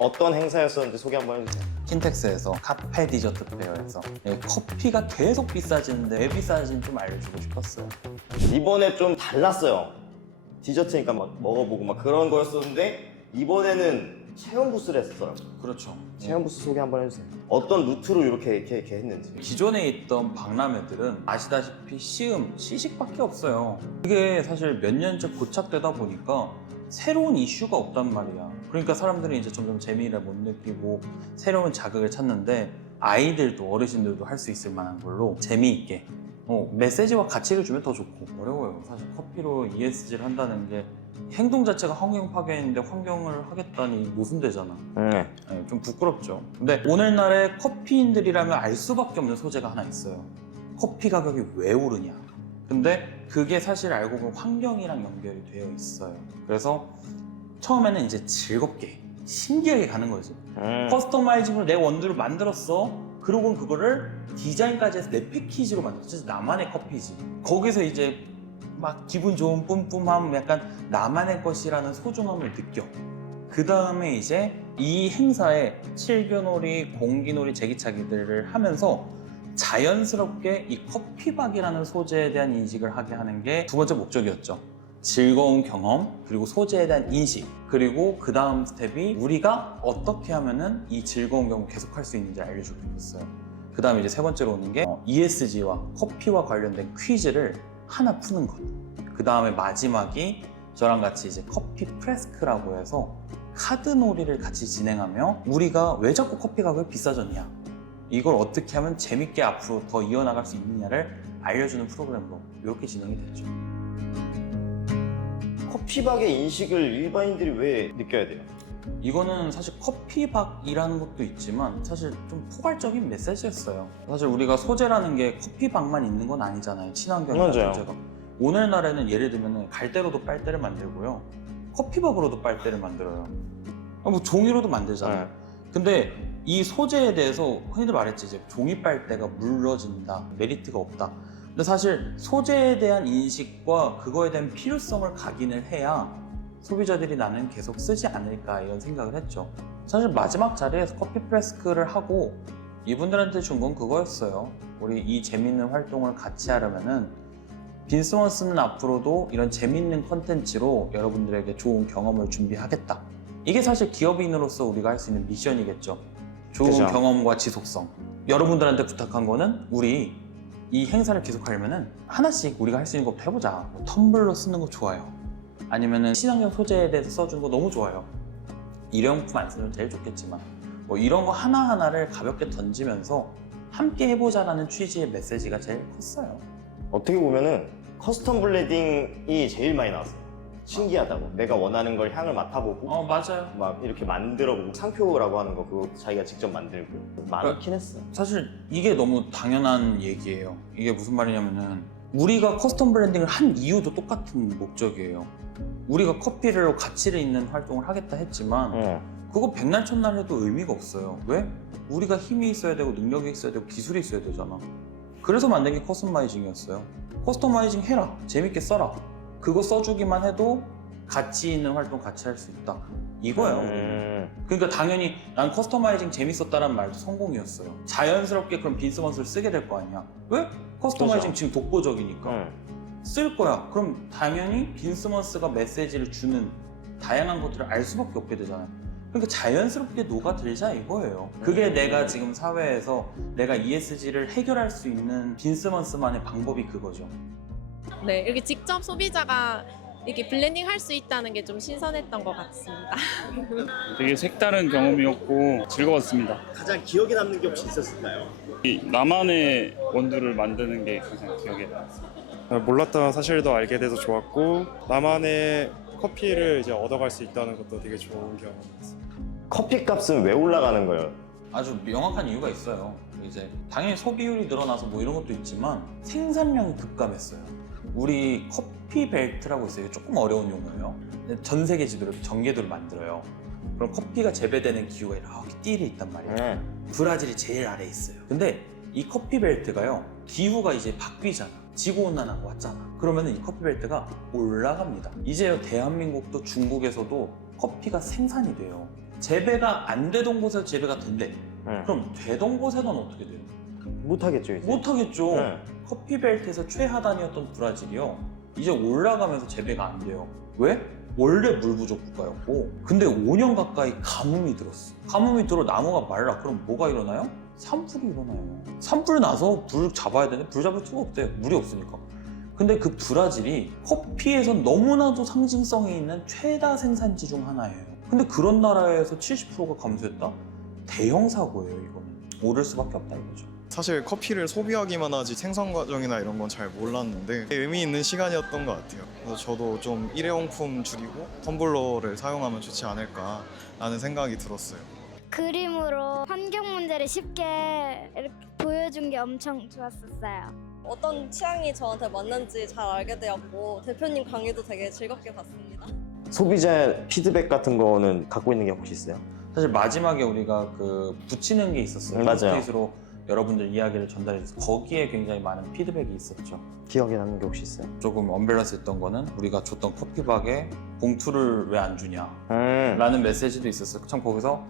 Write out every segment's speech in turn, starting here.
어떤 행사였었는지 소개 한번 해주세요. 킨텍스에서 카페 디저트 페어에서 커피가 계속 비싸지는데 왜 비싸진지 좀 알려주고 싶었어요. 이번에 좀 달랐어요. 디저트니까 막 먹어보고 막 그런 거였었는데 이번에는 체험 부스를 했었어요. 그렇죠. 체험 부스 소개 한번 해주세요. 어떤 루트로 이렇게 했는지. 기존에 있던 박람회들은 아시다시피 시음, 시식밖에 없어요. 그게 사실 몇 년째 고착되다 보니까 새로운 이슈가 없단 말이야. 그러니까 사람들이 이제 점점 재미를 못 느끼고 새로운 자극을 찾는데 아이들도 어르신들도 할 수 있을 만한 걸로 재미있게 메시지와 가치를 주면 더 좋고. 어려워요. 사실 커피로 ESG를 한다는 게 행동 자체가 환경 파괴인데 환경을 하겠다니 모순되잖아. 네, 좀 부끄럽죠. 근데 오늘날의 커피인들이라면 알 수밖에 없는 소재가 하나 있어요. 커피 가격이 왜 오르냐. 근데 그게 사실 알고 보면 환경이랑 연결이 되어 있어요. 그래서 처음에는 이제 즐겁게 신기하게 가는 거지. 커스터마이징으로 내 원두를 만들었어. 그러고는 그거를 디자인까지 해서 내 패키지로 만들었어. 진짜 나만의 커피지. 거기서 이제 막 기분 좋은 뿜뿜함, 약간 나만의 것이라는 소중함을 느껴. 그 다음에 이제 이 행사에 칠교놀이, 공기놀이, 제기차기들을 하면서 자연스럽게 이 커피박이라는 소재에 대한 인식을 하게 하는 게 두 번째 목적이었죠. 즐거운 경험, 그리고 소재에 대한 인식, 그리고 그 다음 스텝이 우리가 어떻게 하면은 이 즐거운 경험 계속 할 수 있는지 알려주고 있어요. 그 다음에 이제 세 번째로 오는 게 ESG와 커피와 관련된 퀴즈를 하나 푸는 것. 그 다음에 마지막이 저랑 같이 이제 커피 프레스크라고 해서 카드놀이를 같이 진행하며 우리가 왜 자꾸 커피 가격이 비싸졌냐, 이걸 어떻게 하면 재밌게 앞으로 더 이어나갈 수 있느냐를 알려주는 프로그램으로 이렇게 진행이 됐죠. 커피박의 인식을 일반인들이 왜 느껴야 돼요? 이거는 사실 커피박이라는 것도 있지만 사실 좀 포괄적인 메시지였어요. 사실 우리가 소재라는 게 커피박만 있는 건 아니잖아요. 친환경이라는 맞아요. 소재가. 오늘날에는 예를 들면 갈대로도 빨대를 만들고요, 커피박으로도 빨대를 만들어요. 뭐 종이로도 만들잖아요. 근데 이 소재에 대해서 흔히들 말했지, 이제 종이 빨대가 물러진다, 메리트가 없다. 근데 사실 소재에 대한 인식과 그거에 대한 필요성을 각인을 해야 소비자들이 나는 계속 쓰지 않을까 이런 생각을 했죠. 사실 마지막 자리에서 커피 프레스크를 하고 이분들한테 준 건 그거였어요. 우리 이 재밌는 활동을 같이 하려면은 빈스먼스는 앞으로도 이런 재밌는 컨텐츠로 여러분들에게 좋은 경험을 준비하겠다. 이게 사실 기업인으로서 우리가 할 수 있는 미션이겠죠. 좋은 그죠. 경험과 지속성. 여러분들한테 부탁한 거는 우리 이 행사를 계속하려면은 하나씩 우리가 할 수 있는 것부터 해보자. 뭐 텀블러 쓰는 거 좋아요. 아니면은 친환경 소재에 대해서 써주는 거 너무 좋아요. 일회용품 안 쓰면 제일 좋겠지만 뭐 이런 거 하나하나를 가볍게 던지면서 함께 해보자라는 취지의 메시지가 제일 컸어요. 어떻게 보면은 커스텀 블렌딩이 제일 많이 나왔어요. 신기하다고. 내가 원하는 걸 향을 맡아보고 맞아요. 막 이렇게 만들어보고, 상표라고 하는 거 그거 자기가 직접 만들고 많긴 했어. 사실 이게 너무 당연한 얘기예요. 이게 무슨 말이냐면은 우리가 커스텀 브랜딩을 한 이유도 똑같은 목적이에요. 우리가 커피를 가치를 있는 활동을 하겠다 했지만 그거 백날 첫날 해도 의미가 없어요. 왜? 우리가 힘이 있어야 되고 능력이 있어야 되고 기술이 있어야 되잖아. 그래서 만든 게 커스터마이징이었어요. 커스터마이징 해라. 재밌게 써라. 그거 써주기만 해도 가치 있는 활동 같이 할 수 있다. 이거예요. 그러니까 당연히 난 커스터마이징 재밌었다는 말도 성공이었어요. 자연스럽게 그럼 빈스먼스를 쓰게 될 거 아니야. 왜? 커스터마이징 그렇죠. 지금 독보적이니까 쓸 거야. 그럼 당연히 빈스먼스가 메시지를 주는 다양한 것들을 알 수밖에 없게 되잖아요. 그러니까 자연스럽게 녹아들자 이거예요. 그게 내가 지금 사회에서 내가 ESG를 해결할 수 있는 빈스먼스만의 방법이 그거죠. 네, 이렇게 직접 소비자가 이렇게 블렌딩 할 수 있다는 게 좀 신선했던 것 같습니다. 되게 색다른 경험이었고 즐거웠습니다. 가장 기억에 남는 게 혹시 있었을까요? 이 나만의 원두를 만드는 게 가장 기억에 남았습니다. 몰랐던 사실도 알게 돼서 좋았고, 나만의 커피를 이제 얻어갈 수 있다는 것도 되게 좋은 경험이었어요. 커피 값은 왜 올라가는 거예요? 아주 명확한 이유가 있어요. 이제 당연히 소비율이 늘어나서 뭐 이런 것도 있지만 생산량이 급감했어요. 우리 커피 벨트라고 있어요. 조금 어려운 용어예요. 전 세계 지도를 전개도를 만들어요. 그럼 커피가 재배되는 기후가 이렇게 띠를 있단 말이에요. 브라질이 제일 아래에 있어요. 근데 이 커피 벨트가요, 기후가 이제 바뀌잖아. 지구온난화가 왔잖아. 그러면 이 커피 벨트가 올라갑니다. 이제 대한민국도 중국에서도 커피가 생산이 돼요. 재배가 안 되던 곳에서 재배가 된대. 네. 그럼 되던 곳에는 어떻게 돼요? 못하겠죠 이제. 못하겠죠. 네. 커피벨트에서 최하단이었던 브라질이요. 이제 올라가면서 재배가 안 돼요. 왜? 원래 물 부족 국가였고. 근데 5년 가까이 가뭄이 들었어. 가뭄이 들어 나무가 말라. 그럼 뭐가 일어나요? 산불이 일어나요. 산불 나서 불 잡아야 되는데 불 잡을 수가 없대요. 물이 없으니까. 근데 그 브라질이 커피에서 너무나도 상징성이 있는 최다 생산지 중 하나예요. 근데 그런 나라에서 70%가 감소했다? 대형 사고예요, 이거는. 오를 수밖에 없다 이거죠. 사실 커피를 소비하기만 하지 생산 과정이나 이런 건 잘 몰랐는데 의미 있는 시간이었던 것 같아요. 그래서 저도 좀 일회용품 줄이고 텀블러를 사용하면 좋지 않을까라는 생각이 들었어요. 그림으로 환경 문제를 쉽게 이렇게 보여준 게 엄청 좋았었어요. 어떤 취향이 저한테 맞는지 잘 알게 되었고 대표님 강의도 되게 즐겁게 봤습니다. 소비자 피드백 같은 거는 갖고 있는 게 혹시 있어요? 사실 마지막에 우리가 그 붙이는 게 있었어요. 맞아요. 포스트잇으로 여러분들 이야기를 전달해서 거기에 굉장히 많은 피드백이 있었죠. 기억에 남는 게 혹시 있어요? 조금 언밸런스했던 거는 우리가 줬던 커피박에 봉투를 왜 안 주냐 음. 라는 메시지도 있었어요. 참 거기서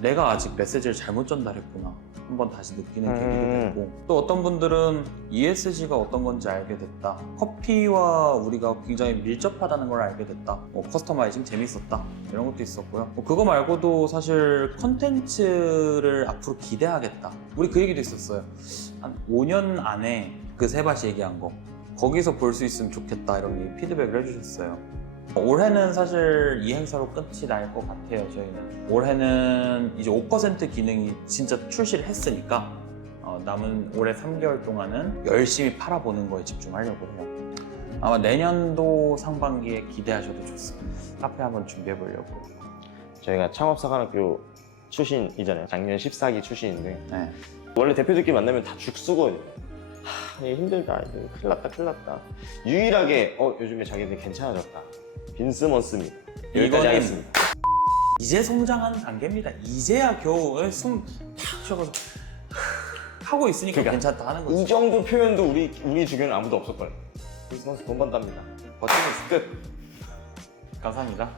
내가 아직 메시지를 잘못 전달했구나 한번 다시 느끼는 계기도 됐고, 또 어떤 분들은 ESG가 어떤 건지 알게 됐다, 커피와 우리가 굉장히 밀접하다는 걸 알게 됐다, 커스터마이징 재밌었다 이런 것도 있었고요. 그거 말고도 사실 콘텐츠를 앞으로 기대하겠다, 우리 그 얘기도 있었어요. 한 5년 안에 그 세바시 얘기한 거 거기서 볼 수 있으면 좋겠다 이런 피드백을 해주셨어요. 올해는 사실 이 행사로 끝이 날 것 같아요. 저희는 올해는 이제 5% 기능이 진짜 출시를 했으니까 남은 올해 3개월 동안은 열심히 팔아보는 거에 집중하려고 해요. 아마 내년도 상반기에 기대하셔도 좋습니다. 카페 한번 준비해 보려고. 저희가 창업사관학교 출신이잖아요. 작년 14기 출신인데 네. 원래 대표들끼리 만나면 다 죽쓰거든요. 이거 힘들다, 이거 큰일 났다. 유일하게 요즘에 자기들 괜찮아졌다, 빈스먼스입니다. 여기까지 이거는 하겠습니다. 이제 성장하는 단계입니다. 이제야 겨우 숨 탁 쉬어가지고 하고 있으니까 그러니까 괜찮다 하는 거죠. 이 정도 표현도 우리 주변에 아무도 없을걸요. 빈스먼스 돈 번답니다. 버티면 끝. 감사합니다.